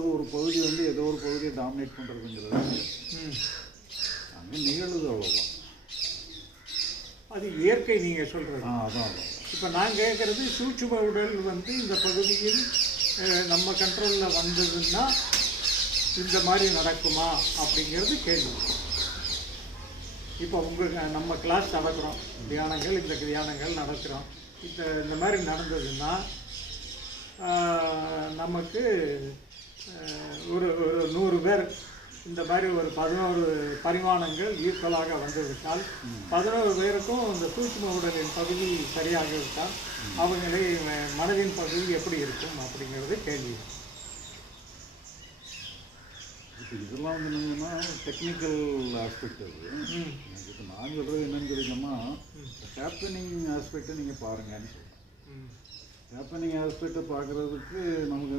அதாவது ஒரு பகுதி வந்து ஏதோ ஒரு பகுதியை டாமினேட் பண்ணுறதுங்கிறது அங்கே நிகழுது, அவ்வளோதான். அது இயற்கை நீங்கள் சொல்கிறது. அதான். இப்போ நான் கேட்குறது சூட்சும உடல் வந்து இந்த பகுதியில் நம்ம கண்ட்ரோலில் வந்ததுன்னா இந்த மாதிரி நடக்குமா அப்படிங்கிறது கேள்வி. இப்போ நம்ம கிளாஸ் நடக்கிறோம், தியானங்கள், இந்த தியானங்கள் நடக்கிறோம். இந்த மாதிரி நடந்ததுன்னா நமக்கு ஒரு 100 பேர் இந்த மாதிரி ஒரு 11 பரிமாணங்கள் ஈக்குவலாக வந்துவிட்டால் 11 பேருக்கும் இந்த சூட்சும உடலின் பகுதி சரியாக விட்டால் அவங்களே மனதின் பகுதி எப்படி இருக்கும் அப்படிங்கிறது கேள்வி. இப்போ இதெல்லாம் வந்து என்னங்கன்னா டெக்னிக்கல் ஆஸ்பெக்ட். அது இப்போ நான் சொல்கிறது என்னன்னு கேட்டிங்கன்னா ஹேப்பனிங் ஆஸ்பெக்டை நீங்கள் பாருங்கன்னு சொல்கிறேன். ஹேப்பனிங் ஆஸ்பெக்டை பார்க்குறதுக்கு நமக்கு